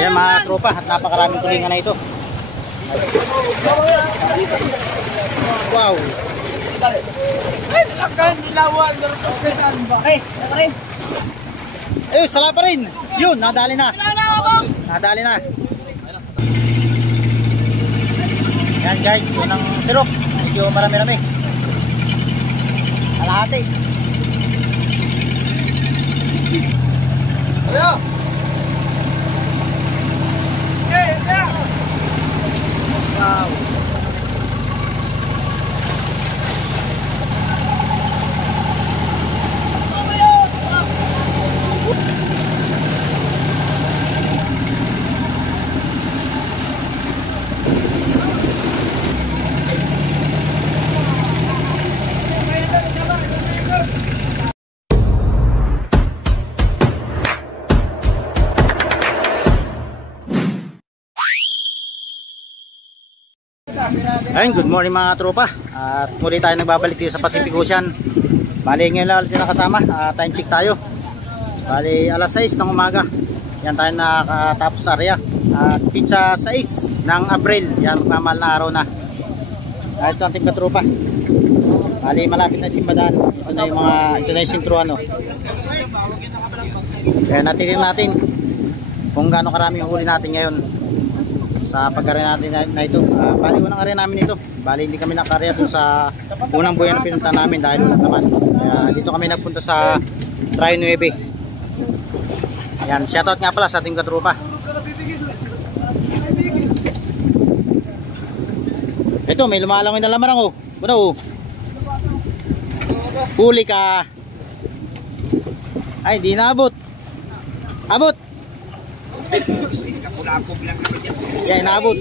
Yan mga tropa, at napakaraming tulingan na ito. Wow. Ayun, sala pa rin. Yun, nadali na. Nadali na. Yan guys, yun ang sirok. Medyo marami-rami. Kalahati. Wow. Ayun, good morning mga tropa. At muli tayo nagbabalik dito sa Pacific Ocean. Bali ngayon lang ulit nakasama. Time check tayo. Bali alas 6 ng umaga. Yan tayo nakatapos sa area. At pizza 6 ng Abril. Yan, magmamahal na araw na. Ito ang team katropa. Bali malapit na simbadaan. Ito na yung sintro ano. Kaya natitin natin kung gaano karami yung huli natin ngayon sa pag-area natin na ito. Bali unang area namin ito. Bali hindi kami naka-area dun sa unang buyan na pinunta namin dahil ulat naman. Kaya dito kami nagpunta sa Try 9. Yan, shoutout nga pala sa ating katropa. Ito, may lumalangoy na lamarang oh. Muna oh. Huli ka. Ay, di na abot. Abot. Ya, inaabot.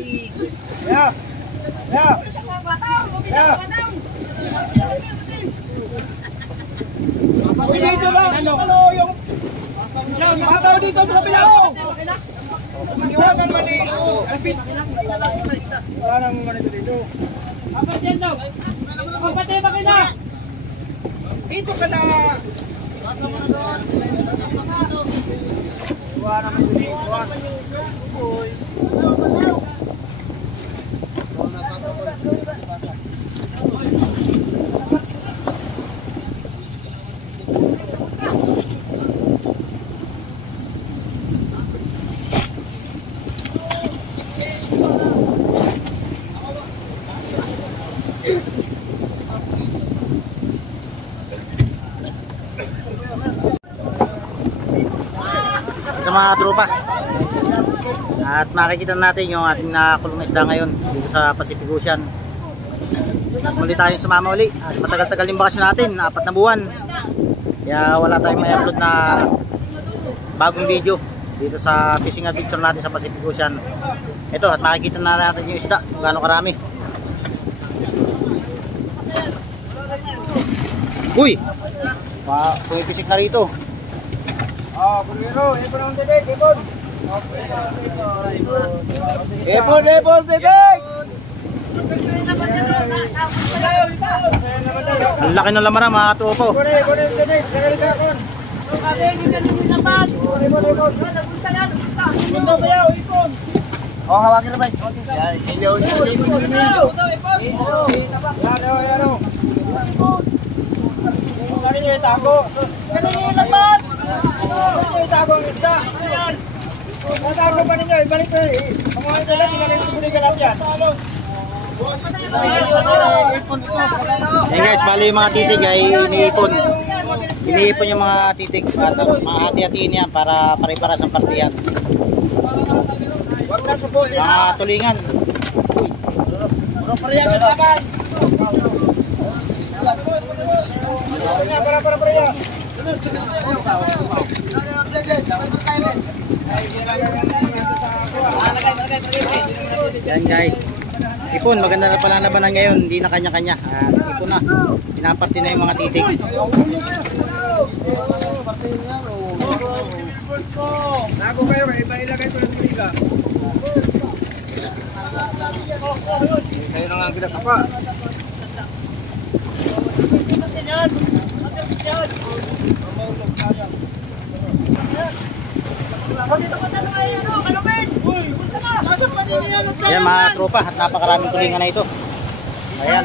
Ya. Ya. Ya. Dito ba? Ano yung yan, mataw dito sa kabila ko. Maniwagan man ni Alvin. Wala nang ganito dito. Apat yan daw. Kapatid ba kina? Dito ka na. Wala naman dito. Sa mga tropa, at makikita natin yung ating nakulong na isda ngayon dito sa Pacific Ocean. Muli tayong sumama uli at matagal-tagal yung bakasyon natin, 4 na buwan, kaya wala tayong may upload na bagong video dito sa fishing adventure natin sa Pacific Ocean. Ito, at makikita na natin yung isda kung gaano karami. Uy! Pumipisik na rito. Bulero, ipon ang titik, ipon. Ipon, titik. Ang laki ng lamarang mga tropo. Ipon, titik, sagalika kon. Oh, hawagin na ba? Yan, yan, tago. Kanina laman. Tago ang isda. Tago pa ninyo, ibalik ko eh. Kamuha nyo lang, ibalik ko muli galap yan. Hey guys, bali yung mga titig ay iniipon. Iniipon yung mga titig at mahati-hatiin yan para pare-paras ang partiyan. Mga tulingan. Yan guys, ipon, maganda na pala labanan ngayon, hindi na kanya-kanya. Ipon na, pinaparte na yung mga titig. Nago kayo, ilagay ko ng tuliga. Kayo na nga ang ginasapa. Yan mga tropa, at napakaraming tulingan na ito. Ayan.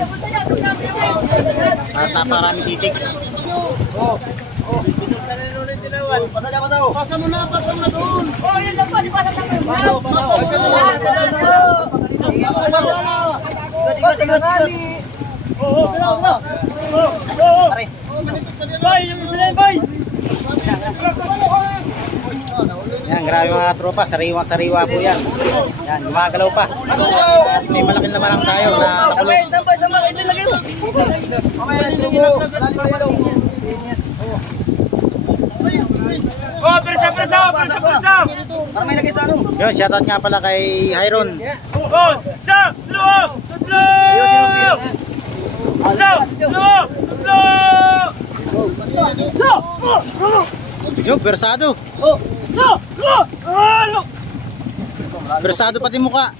At napakaraming titik. Pasa mo na doon. Oh, yun lang po, di pa sa Yan, grabe mga tropa, sariwang-sariwa po yan. Yan, gumagalaw pa. At may malaking laman tayo na nakulong. Sabay, ito lagi mo. Oh, persa. Para may lagay sa ano. Yun, shoutout nga pala kay Hyron. Oh, sa loob. Yun, bersado. Bersado pati mukha.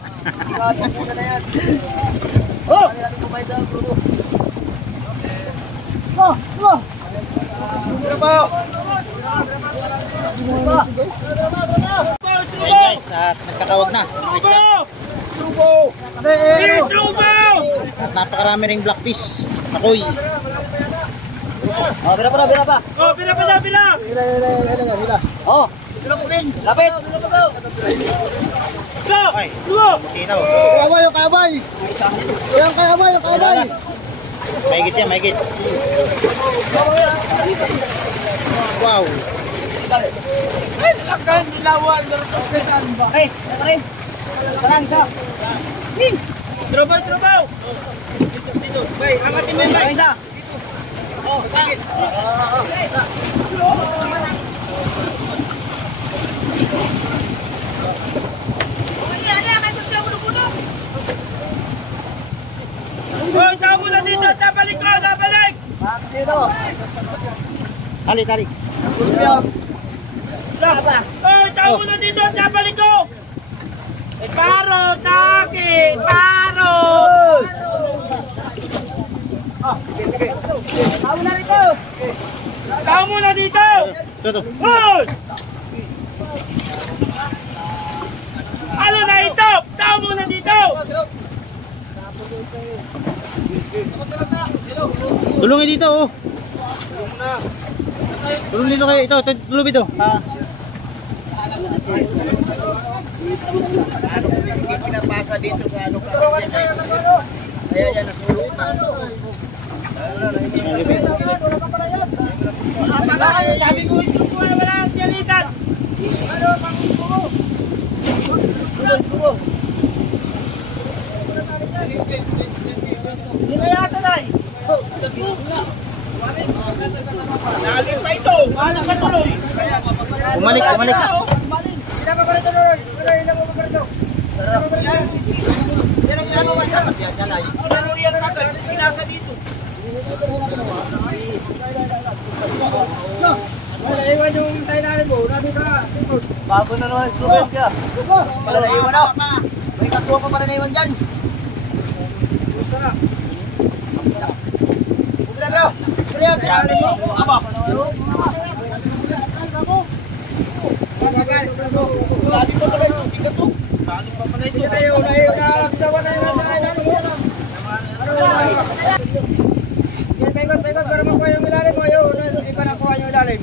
Ayan guys, at nagkakawag na. At napakarami ring blackfish. Akoy. Oh, bira pa. Oh, pila. Oh, lapit. Ay, makinaw. Kabay. Yung kabay. Mahigit yan, mahigit. Wow. Pare. Parang isa. Tropaw. Bay, angatin mo Parang isa. Oh, bakit? Oh, tao mo na dito, nabalik. Dito. Tali. Oh, tao mo na dito, nabalik ko. Paro, taki, paro. Tao mo na dito. Ito. Hoy! Ano na ito? Tao mo na dito. Tulungin dito, oh. Tulong dito kayo. Ito, tulong dito. Hindi pinapasa dito sa ano. Kaya yan, nasulong pa. Sabi ko, ito po na wala ang siyalisan. Ano, pangupo mo? Hinayatan ay. Naging pa ito. Mahala ka tuloy. Umalik. Sinapa pa rin tuloy. Ilang mo pa rin ito. Yan ang ano ka dyan. Ano yan agad? Pinasa dito. Wala iwan yung tayo mo. Nado ka. Bago na naman instrument ka. Wala na iwan ako. May katuwa pa pala na iwan dyan. Bugla bro. Kaya pinali mo. Aba. Lagi pa pala ito. Ikatok. Lagi pa pala ito. Pekot. Para makuha yung ilalim mo. Iba na kuha yung ilalim.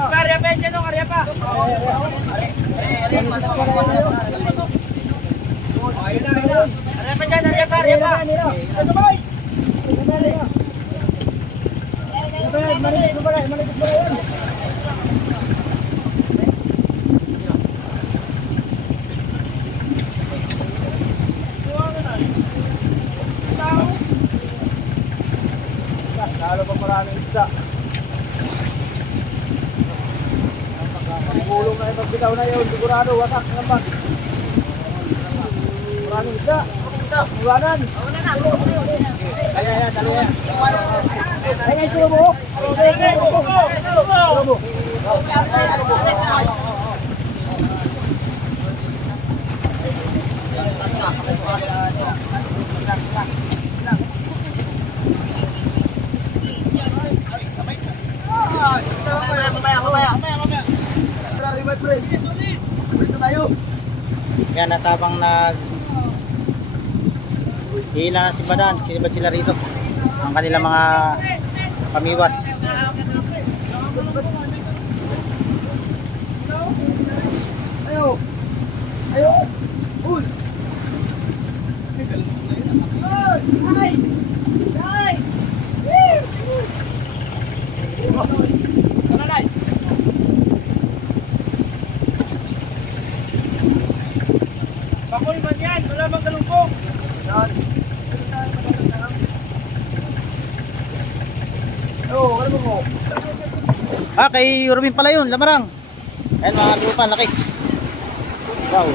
Karya pa dyan o, karya pa. Karya pa. Lalo pa maraming isda. Pagulong na yung pagbitaw na yun, sigurado, wasak ng bag. Maraming isda. Iwanan. Kaya, dali yan. Kaya, ito mo. Yan, natabang nag hila na si Badan, sinibad sila rito ang kanilang mga pamiwas. Ayo. Ayo. Uy. Ay. Ay. Kanalay. Bakul man yan, wala bang galungkong. Yan. Oh, ano mo? Kay Robin pala yun, lamarang. Ayan mga trupa, laki. Wow.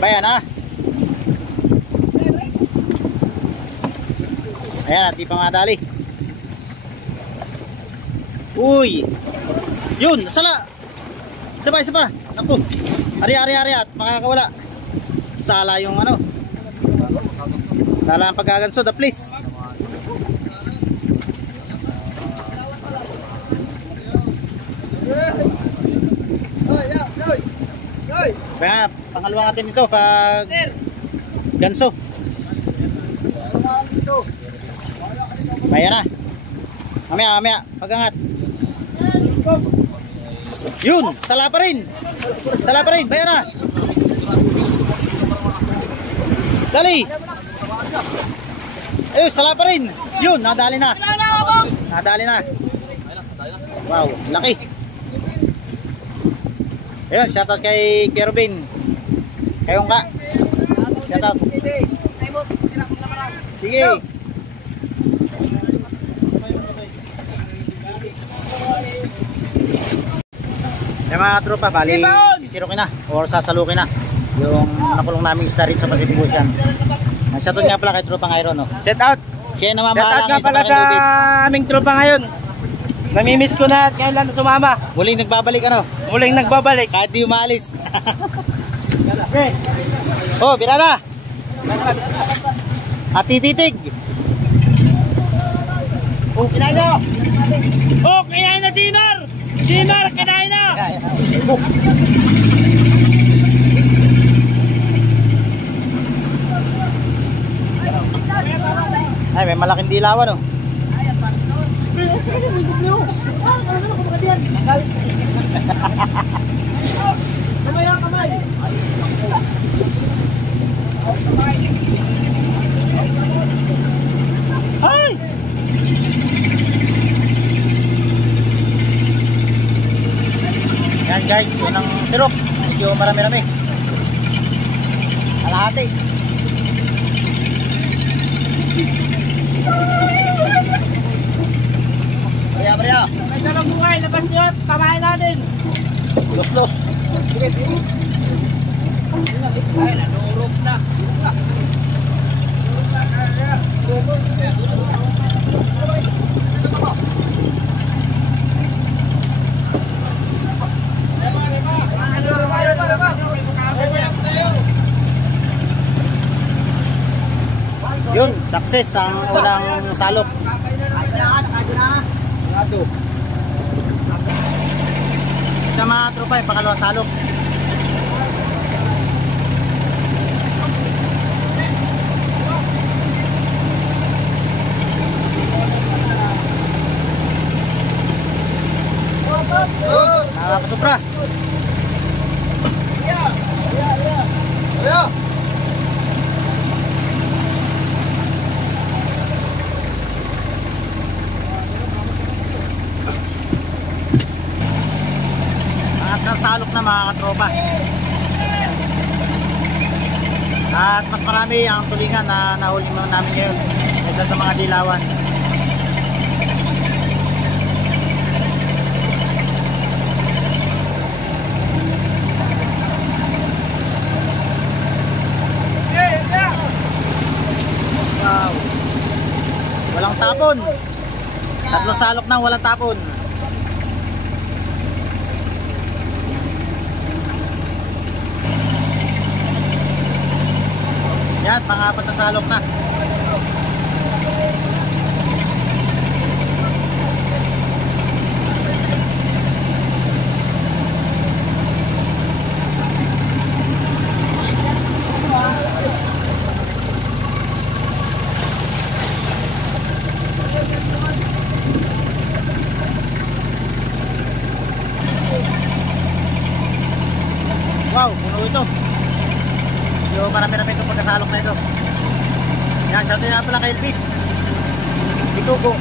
Bayan ha. Ayan, at di pa madali. Uy. Yun, sala. Isa pa. Ako. Ari at makakawala. Sala yung ano. Sala ang pagkaganso, the please. Kaya pangalawang atin ito pag ganso. Bayan na. Mamaya pagangat. Yun, sala pa rin. Bayan na. Dali. Sala pa rin. Yun, nadali na. Wow, laki. Ayun, shoutout kay Kervin. Kayong ka. Shoutout. Sige. Yung mga tropa, bali sisirukin na or sasalukin na yung nakulong naming isda rin sa Pacific Ocean. Shoutout nga pala kay tropa Iron, no? Set out. Siya naman Shout out nga pala sa aming tropa ngayon. Namimiss ko na at ngayon lang sumama. Muling nagbabalik ano? Muling nagbabalik. Kahit di umalis. Oh, birada. At tititig. Oh, kinain na. Oh, kinain na si Mar. Si Mar, kinain na. Ay, may malaking dilawan oh. Kamay. Ay! Yan guys, yun ang sirok. Medyo marami-rami. Kalahati. Barya. May dalang bungay, labas nyo at tamahin natin. Los. Sige. Ay, nanurog na. Yun, success ang unang salok. Ito mga tropa, yung pangalawang salok. Nakakasupra. Salok na mga katropa. At mas marami ang tulingan na nahuli namin ngayon kaysa sa mga dilawan. Tatlong salok na walang tapon. Yan, pang-apat na salok na. Wow, puno ito. Yung marami-rami itong pagkasalok na ito. Yan, shoutout nga pala kay Elvis Itugo.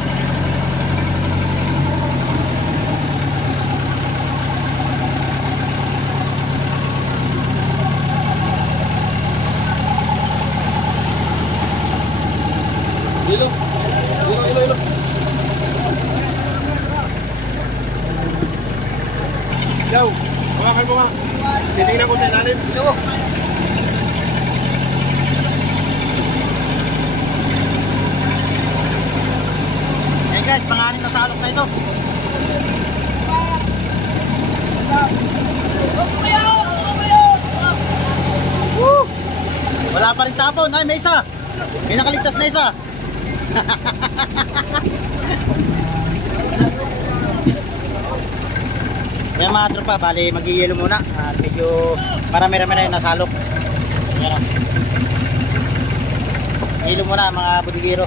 Ilo. Yaw, hawakan mo nga. Titingnan ko sa ilalim. Ilo. Hey guys, pang-anim na salok na ito. Woo! Wala pa rin tapon. Ay, may isa. May nakaligtas na isa. Yan mga tropa, bali mag-i-yelo muna at medyo marami-rami na yung nasalok. Yan o. Yelo muna mga budigiro.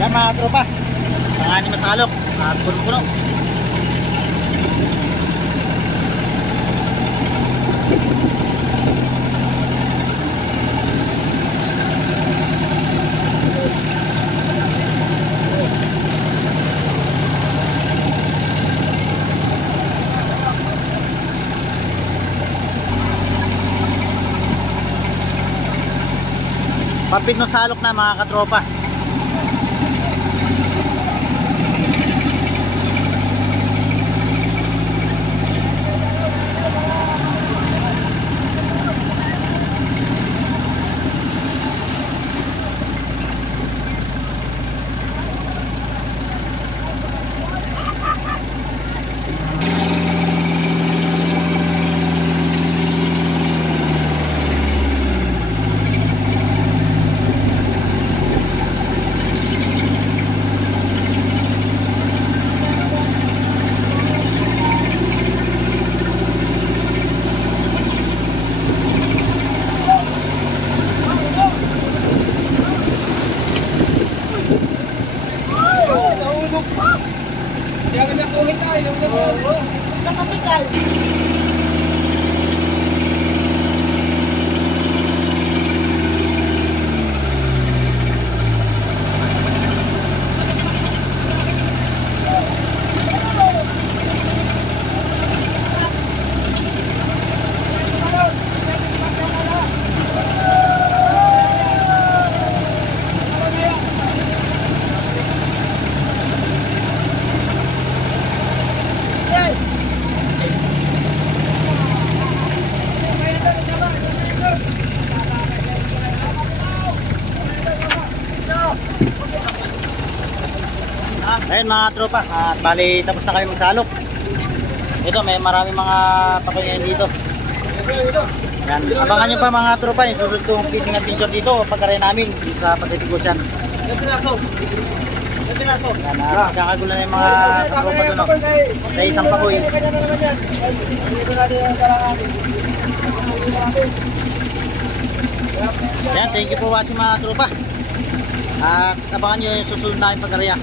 Yan mga tropa, pang-anim na salok at puno-puno. Pampitong salok na mga katropa. Ayun mga tropa, at bali tapos na kami magsalok. Ito may marami mga pakunyan dito. Yan, abangan nyo pa mga tropa yung susunod kong fishing adventure dito pagkaray namin dito sa Pacific Ocean. Yan, magkakagulo na yung mga katropa doon sa isang pakoy. Yan, thank you for watching mga tropa. At abangan nyo yung susunod namin pagkaraya.